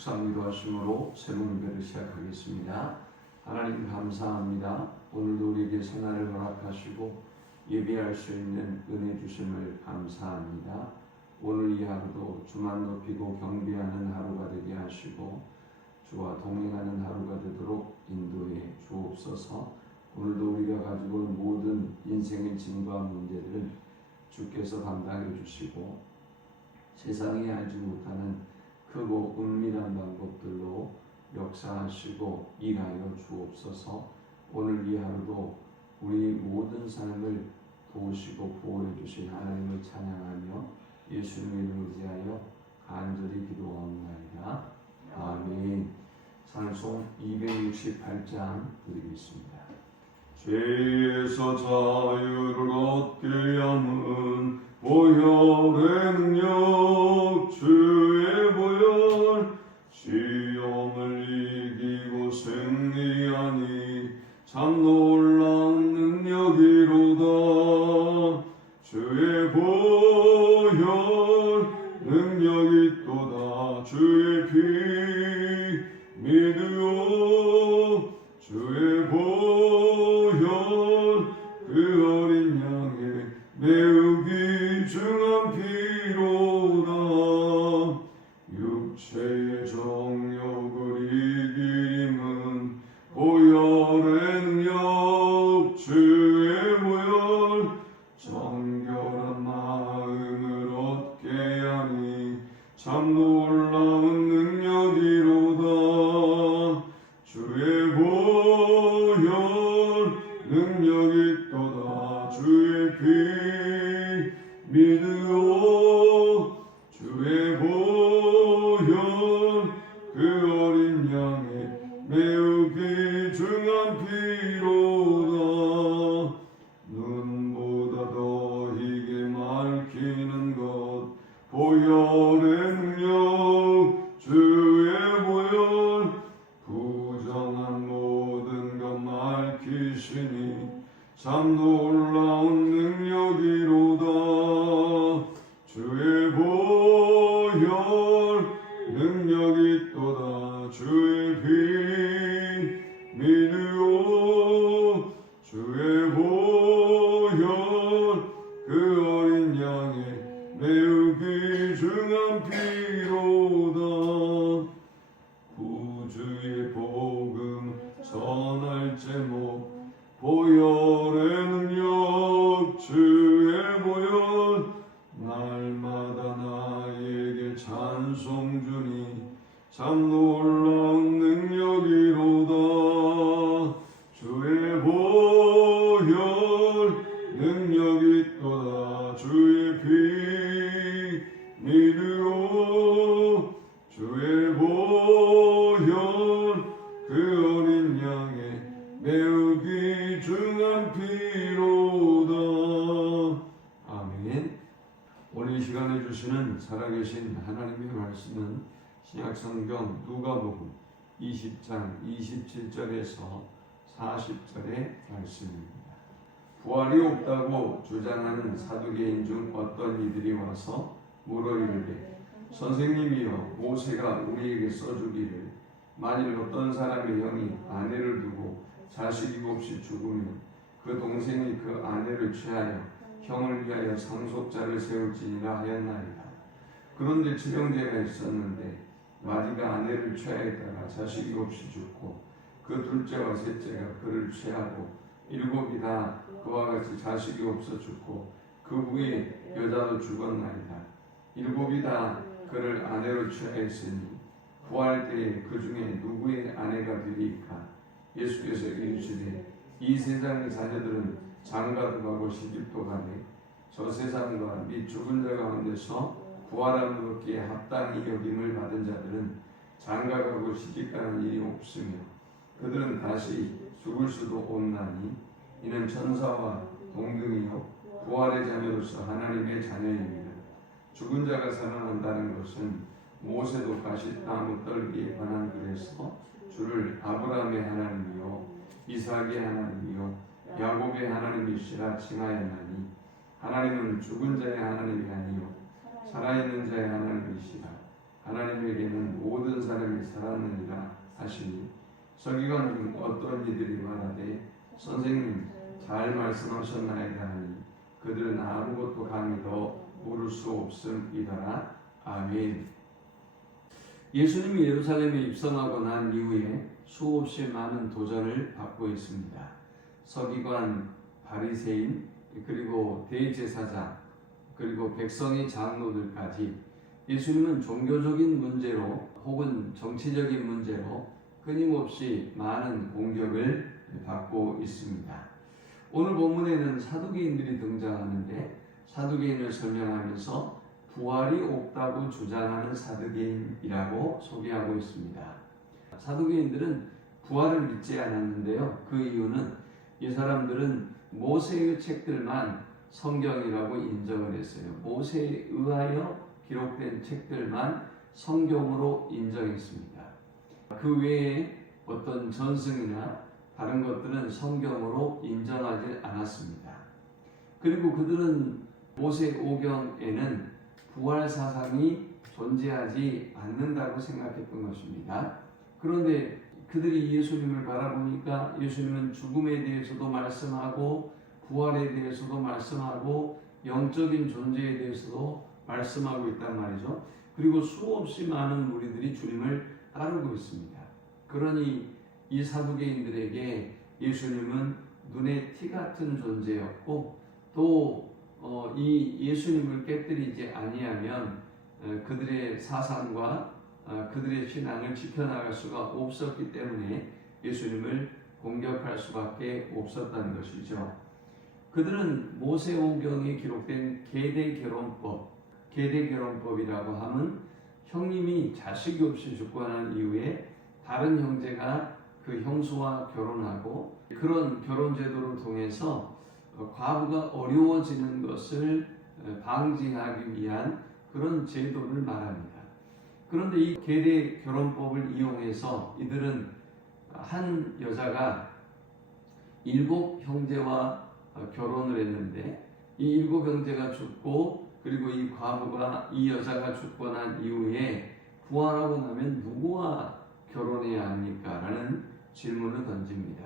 묵상기도 하심으로 새로운 예배를 시작하겠습니다. 하나님 감사합니다. 오늘도 우리에게 새날을 허락하시고 예배할 수 있는 은혜 주심을 감사합니다. 오늘 이 하루도 주만 높이고 경배하는 하루가 되게 하시고 주와 동행하는 하루가 되도록 인도해 주옵소서. 오늘도 우리가 가지고 온 모든 인생의 짐과 문제들을 주께서 담당해 주시고 세상이 알지 못하는 크고 은밀한 방법들로 역사하시고 일하여 주옵소서. 오늘 이 하루도 우리 모든 삶을 도우시고 보호해 주신 하나님을 찬양하며 예수님의 이름을 의지하여 간절히 기도하옵나이다. 아멘. 찬송 268장 드리겠습니다. 죄에서 자유를 얻게 함은 보혈의 능력, 주의 보혈, 시험을 이기고 승리하니 참 놀라운 능력이로다. 주의 보혈 능력이 또다. 주의 피 믿으오. 주의 보혈 그 어린 양의 매우 귀중한 피로다. 육체의 정욕을 이기림은 보혈의 능력, 주의 보혈, 정결한 마음을 얻게 하니 참 놀라운 능력이로다. 주의 보혈 능력이 또다. 주의 피 믿으오. 주의 보혈 그 어린 양의 매우 귀중한 피로다. 눈보다 더 희게 맑히는 것 보혈의 능력, 주의 보혈, 부정한 모든 것 맑히시니 참 놀라운 능력이로다. 주의 보혈 능력이 또다. 주의 피 믿으오. 주의 보혈 그 어린 양의 매우 귀중한 피로다. 구주의 복음 전할 제목 보혈의 능력, 주의 보혈, 날마다 나에게 찬송 주니 참 놀라운 능력이로다. 주의 보혈 능력이 또다. 주의 피 믿으오. 주의 보혈 그 어린 양의 매우 귀중한 피로다. 아멘. 오늘 이 시간에 주시는 살아계신 하나님의 말씀은 신약성경 누가복음 20장 27절에서 40절의 말씀입니다. 부활이 없다고 주장하는 사두개인 중 어떤 이들이 와서 물어 이르되 선생님이여, 모세가 우리에게 써주기를 만일 어떤 사람의 형이 아내를 두고 자식이 없이 죽으면 그 동생이 그 아내를 취하여 형을 위하여 상속자를 세울지니라 하였나이다. 그런데 칠형제가 있었는데 마디가 아내를 취하였다가 자식이 없이 죽고 그 둘째와 셋째가 그를 취하고 일곱이 다 그와 같이 자식이 없어 죽고 그 후에 여자도 죽었나이다. 일곱이 다 그를 아내로 취하였으니 부활 때에 그 중에 누구의 아내가 되리이까? 예수께서 이르시되 이 세상의 자녀들은 장가도 가고 시집도 가되 저 세상과 및 죽은 자 가운데서 부활함을 얻기에 합당히 여김을 받은 자들은 장가가고 시집가는 일이 없으며 그들은 다시 죽을 수도 없나니 이는 천사와 동등이요 부활의 자녀로서 하나님의 자녀입니다. 죽은 자가 살아난다는 것은 모세도 가시나무 떨기에 관한 글에서 주를 아브라함의 하나님이요 이삭의 하나님이요 야곱의 하나님이시라 칭하였나니 하나님은 죽은 자의 하나님이 아니요 살아있는 자의 하나님이시라. 하나님에게는 모든 사람이 살았느니라 하시니 서기관 중 어떤 이들이 말하되 선생님 잘 말씀하셨나이다 하니 그들은 아무것도 감히 더 물을 수 없음이더라. 아멘. 예수님이 예루살렘에 입성하고 난 이후에 수없이 많은 도전을 받고 있습니다. 서기관, 바리새인, 그리고 대제사장, 그리고 백성의 장로들까지 예수님은 종교적인 문제로 혹은 정치적인 문제로 끊임없이 많은 공격을 받고 있습니다. 오늘 본문에는 사두개인들이 등장하는데 사두개인을 설명하면서 부활이 없다고 주장하는 사두개인이라고 소개하고 있습니다. 사두개인들은 부활을 믿지 않았는데요. 그 이유는 이 사람들은 모세의 책들만 성경이라고 인정을 했어요. 모세에 의하여 기록된 책들만 성경으로 인정했습니다. 그 외에 어떤 전승이나 다른 것들은 성경으로 인정하지 않았습니다. 그리고 그들은 모세 오경에는 부활 사상이 존재하지 않는다고 생각했던 것입니다. 그런데 그들이 예수님을 바라보니까 예수님은 죽음에 대해서도 말씀하고 부활에 대해서도 말씀하고 영적인 존재에 대해서도 말씀하고 있단 말이죠. 그리고 수없이 많은 무리들이 주님을 따르고 있습니다. 그러니 이 사두개인들에게 예수님은 눈에 티 같은 존재였고 또 이 예수님을 깨뜨리지 아니하면 그들의 사상과 그들의 신앙을 지켜나갈 수가 없었기 때문에 예수님을 공격할 수밖에 없었다는 것이죠. 그들은 모세오경에 기록된 계대결혼법이라고 하면 형님이 자식이 없이 죽고 난 이후에 다른 형제가 그 형수와 결혼하고 그런 결혼 제도를 통해서 과부가 어려워지는 것을 방지하기 위한 그런 제도를 말합니다. 그런데 이 계대 결혼법을 이용해서 이들은 한 여자가 7 형제와 결혼을 했는데 이 7 형제가 죽고 그리고 이 과부가 이 여자가 죽고 난 이후에 부활하고 나면 누구와 결혼해야 합니까? 라는 질문을 던집니다.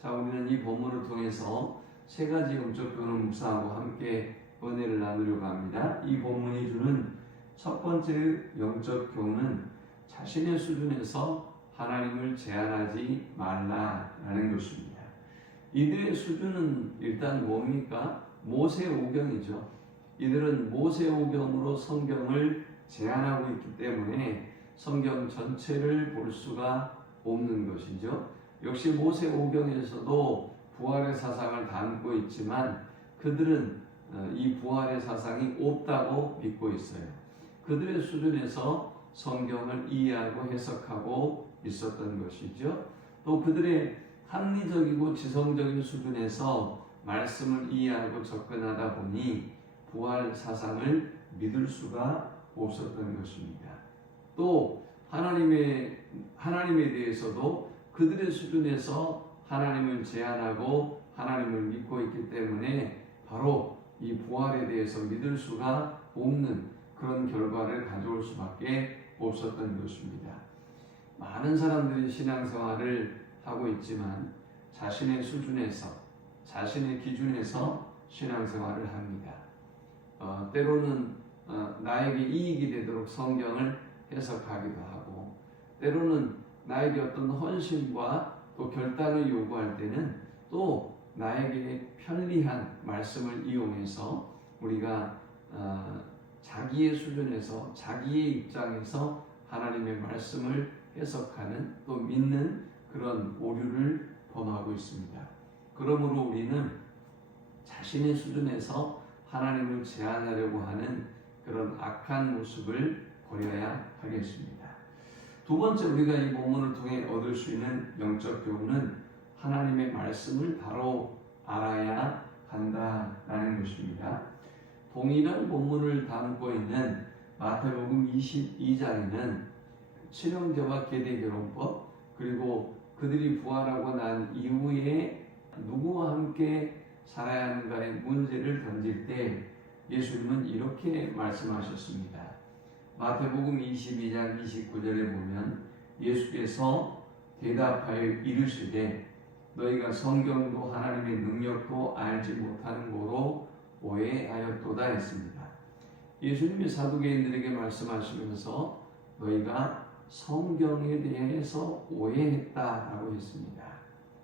자, 우리는 이 본문을 통해서 3가지 영적 교훈을 묵상하고 함께 은혜를 나누려고 합니다. 이 본문이 주는 첫 번째 영적 교훈은 자신의 수준에서 하나님을 제한하지 말라라는 것입니다. 이들의 수준은 일단 뭡니까? 모세오경이죠. 이들은 모세오경으로 성경을 제한하고 있기 때문에 성경 전체를 볼 수가 없는 것이죠. 역시 모세오경에서도 부활의 사상을 담고 있지만 그들은 이 부활의 사상이 없다고 믿고 있어요. 그들의 수준에서 성경을 이해하고 해석하고 있었던 것이죠. 또 그들의 합리적이고 지성적인 수준에서 말씀을 이해하고 접근하다 보니 부활 사상을 믿을 수가 없었던 것입니다. 또 하나님에 대해서도 그들의 수준에서 하나님을 제한하고 하나님을 믿고 있기 때문에 바로 이 부활에 대해서 믿을 수가 없는 그런 결과를 가져올 수밖에 없었던 것입니다. 많은 사람들이 신앙생활을 하고 있지만 자신의 수준에서 자신의 기준에서 신앙생활을 합니다. 때로는 나에게 이익이 되도록 성경을 해석하기도 하고 때로는 나에게 어떤 헌신과 또 결단을 요구할 때는 또 나에게 편리한 말씀을 이용해서 우리가 자기의 수준에서 자기의 입장에서 하나님의 말씀을 해석하는 또 믿는 그런 오류를 범하고 있습니다. 그러므로 우리는 자신의 수준에서 하나님을 제한하려고 하는 그런 악한 모습을 버려야 하겠습니다. 두 번째 우리가 이 본문을 통해 얻을 수 있는 영적 교훈은 하나님의 말씀을 바로 알아야 한다라는 것입니다. 동일한 본문을 담고 있는 마태복음 22장에는 친형제와 계대결혼법 그리고 그들이 부활하고 난 이후에 누구와 함께 살아야 하는가의 문제를 던질 때 예수님은 이렇게 말씀하셨습니다. 마태복음 22장 29절에 보면 예수께서 대답하여 이르시되 너희가 성경도 하나님의 능력도 알지 못하는 거로 오해하였도다 했습니다. 예수님이 사두개인들에게 말씀하시면서 너희가 성경에 대해서 오해했다라고 했습니다.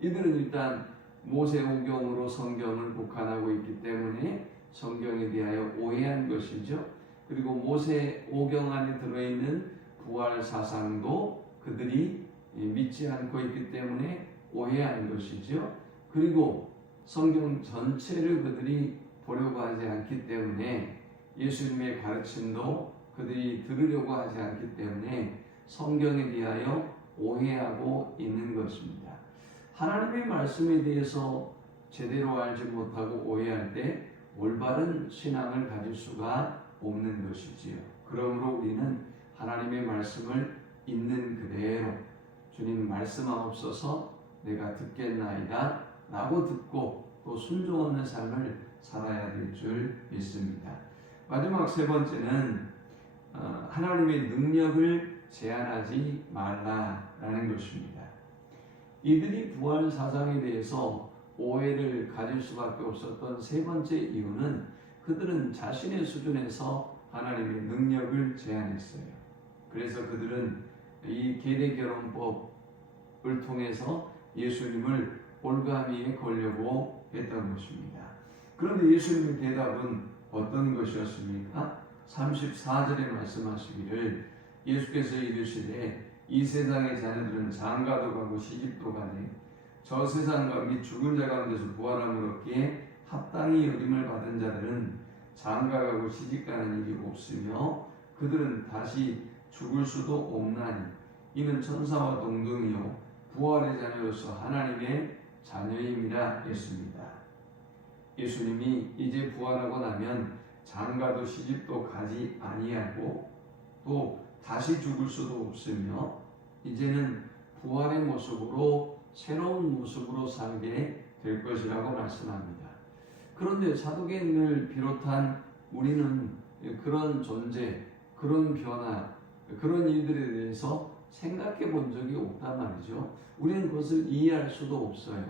이들은 일단 모세오경으로 성경을 복한하고 있기 때문에 성경에 대하여 오해한 것이죠. 그리고 모세오경 안에 들어있는 부활 사상도 그들이 믿지 않고 있기 때문에 오해한 것이죠. 그리고 성경 전체를 그들이 보려고 하지 않기 때문에 예수님의 가르침도 그들이 들으려고 하지 않기 때문에 성경에 대하여 오해하고 있는 것입니다. 하나님의 말씀에 대해서 제대로 알지 못하고 오해할 때 올바른 신앙을 가질 수가 없는 것이지요. 그러므로 우리는 하나님의 말씀을 있는 그대로 주님 말씀하옵소서 내가 듣겠나이다 라고 듣고 또 순종하는 삶을 살아야 될 줄 믿습니다. 마지막 세 번째는 하나님의 능력을 제한하지 말라라는 것입니다. 이들이 부활 사상에 대해서 오해를 가질 수밖에 없었던 세 번째 이유는 그들은 자신의 수준에서 하나님의 능력을 제한했어요. 그래서 그들은 이 계대결혼법을 통해서 예수님을 올가미에 걸려고 했던 것입니다. 그런데 예수님의 대답은 어떤 것이었습니까? 34절에 말씀하시기를 예수께서 이르시되 이 세상의 자녀들은 장가도 가고 시집도 가되 저 세상과 및 죽은 자 가운데서 부활함을 얻기에 합당히 여김을 받은 자들은 장가가고 시집가는 일이 없으며 그들은 다시 죽을 수도 없나니 이는 천사와 동등이요 부활의 자녀로서 하나님의 자녀임이라 했습니다. 예수님이 이제 부활하고 나면 장가도 시집도 가지 아니하고 또 다시 죽을 수도 없으며 이제는 부활의 모습으로 새로운 모습으로 살게 될 것이라고 말씀합니다. 그런데 사두개인을 비롯한 우리는 그런 존재, 그런 변화, 그런 일들에 대해서 생각해 본 적이 없단 말이죠. 우리는 그것을 이해할 수도 없어요.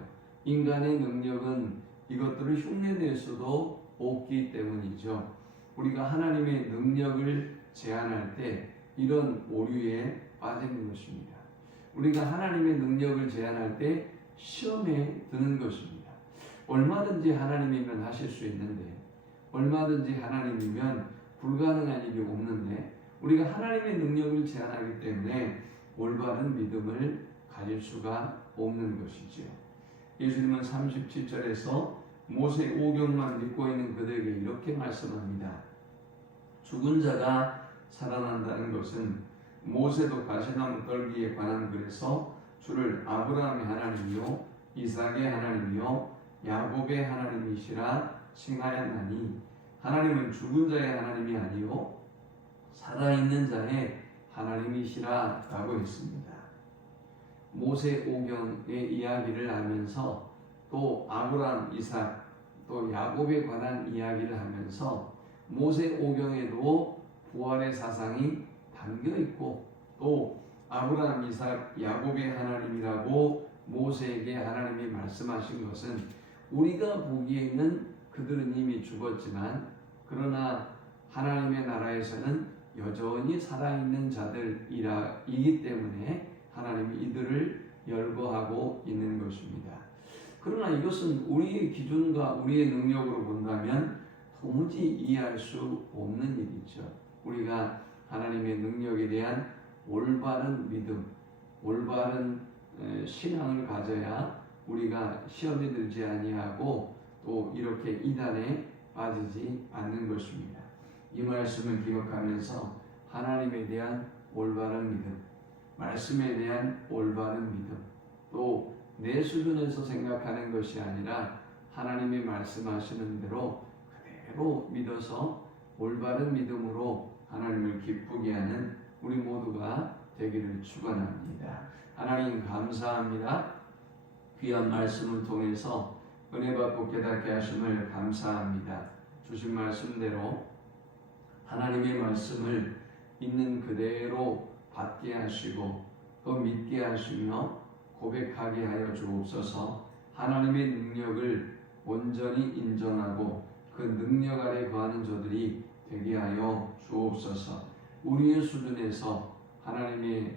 인간의 능력은 이것들을 흉내낼 수도 없기 때문이죠. 우리가 하나님의 능력을 제한할 때 이런 오류에 빠지는 것입니다. 우리가 하나님의 능력을 제한할 때 시험에 드는 것입니다. 얼마든지 하나님이면 하실 수 있는데 얼마든지 하나님이면 불가능한 일이 없는데 우리가 하나님의 능력을 제한하기 때문에 올바른 믿음을 가질 수가 없는 것이지요. 예수님은 37절에서 모세 오경만 믿고 있는 그들에게 이렇게 말씀합니다. 죽은 자가 살아난다는 것은 모세도 가시나무 떨기에 관한 글에서 주를 아브라함의 하나님이요 이삭의 하나님이요 야곱의 하나님이시라 칭하였나니 하나님은 죽은 자의 하나님이 아니요 살아있는 자의 하나님이시라 라고 했습니다. 모세 오경의 이야기를 하면서 또 아브라함, 이삭, 또 야곱에 관한 이야기를 하면서 모세 오경에도 부활의 사상이 담겨 있고 또 아브라함, 이삭, 야곱의 하나님이라고 모세에게 하나님이 말씀하신 것은 우리가 보기에는 그들은 이미 죽었지만 그러나 하나님의 나라에서는 여전히 살아있는 자들이기 때문에 하나님이 이들을 열거하고 있는 것입니다. 그러나 이것은 우리의 기준과 우리의 능력으로 본다면 도무지 이해할 수 없는 일이죠. 우리가 하나님의 능력에 대한 올바른 믿음, 올바른 신앙을 가져야 우리가 시험에 들지 아니하고 또 이렇게 이단에 빠지지 않는 것입니다. 이 말씀을 기억하면서 하나님에 대한 올바른 믿음, 말씀에 대한 올바른 믿음, 또 내 수준에서 생각하는 것이 아니라 하나님이 말씀하시는 대로 그대로 믿어서 올바른 믿음으로 하나님을 기쁘게 하는 우리 모두가 되기를 축원합니다. 하나님 감사합니다. 귀한 말씀을 통해서 은혜 받고 깨닫게 하심을 감사합니다. 주신 말씀대로 하나님의 말씀을 있는 그대로 받게 하시고 또 믿게 하시며 고백하게 하여 주옵소서. 하나님의 능력을 온전히 인정하고 그 능력 아래 거하는 저들이 되게 하여 주옵소서. 우리의 수준에서 하나님의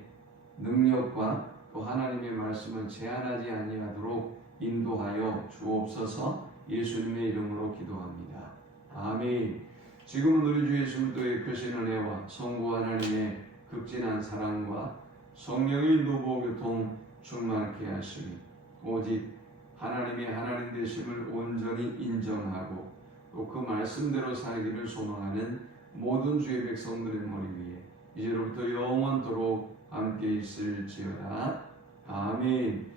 능력과 또 하나님의 말씀을 제한하지 아니하도록 인도하여 주옵소서. 예수님의 이름으로 기도합니다. 아멘. 지금은 우리 주 예수 그리스도의 크신 은혜와 성부 하나님의 극진한 사랑과 성령의 인도보 교통 충만케 하시니 오직 하나님의 하나님 되심을 온전히 인정하고 또 그 말씀대로 살기를 소망하는 모든 주의 백성들의 머리 위에 이제로부터 영원토록 함께 있을지어다. 아멘.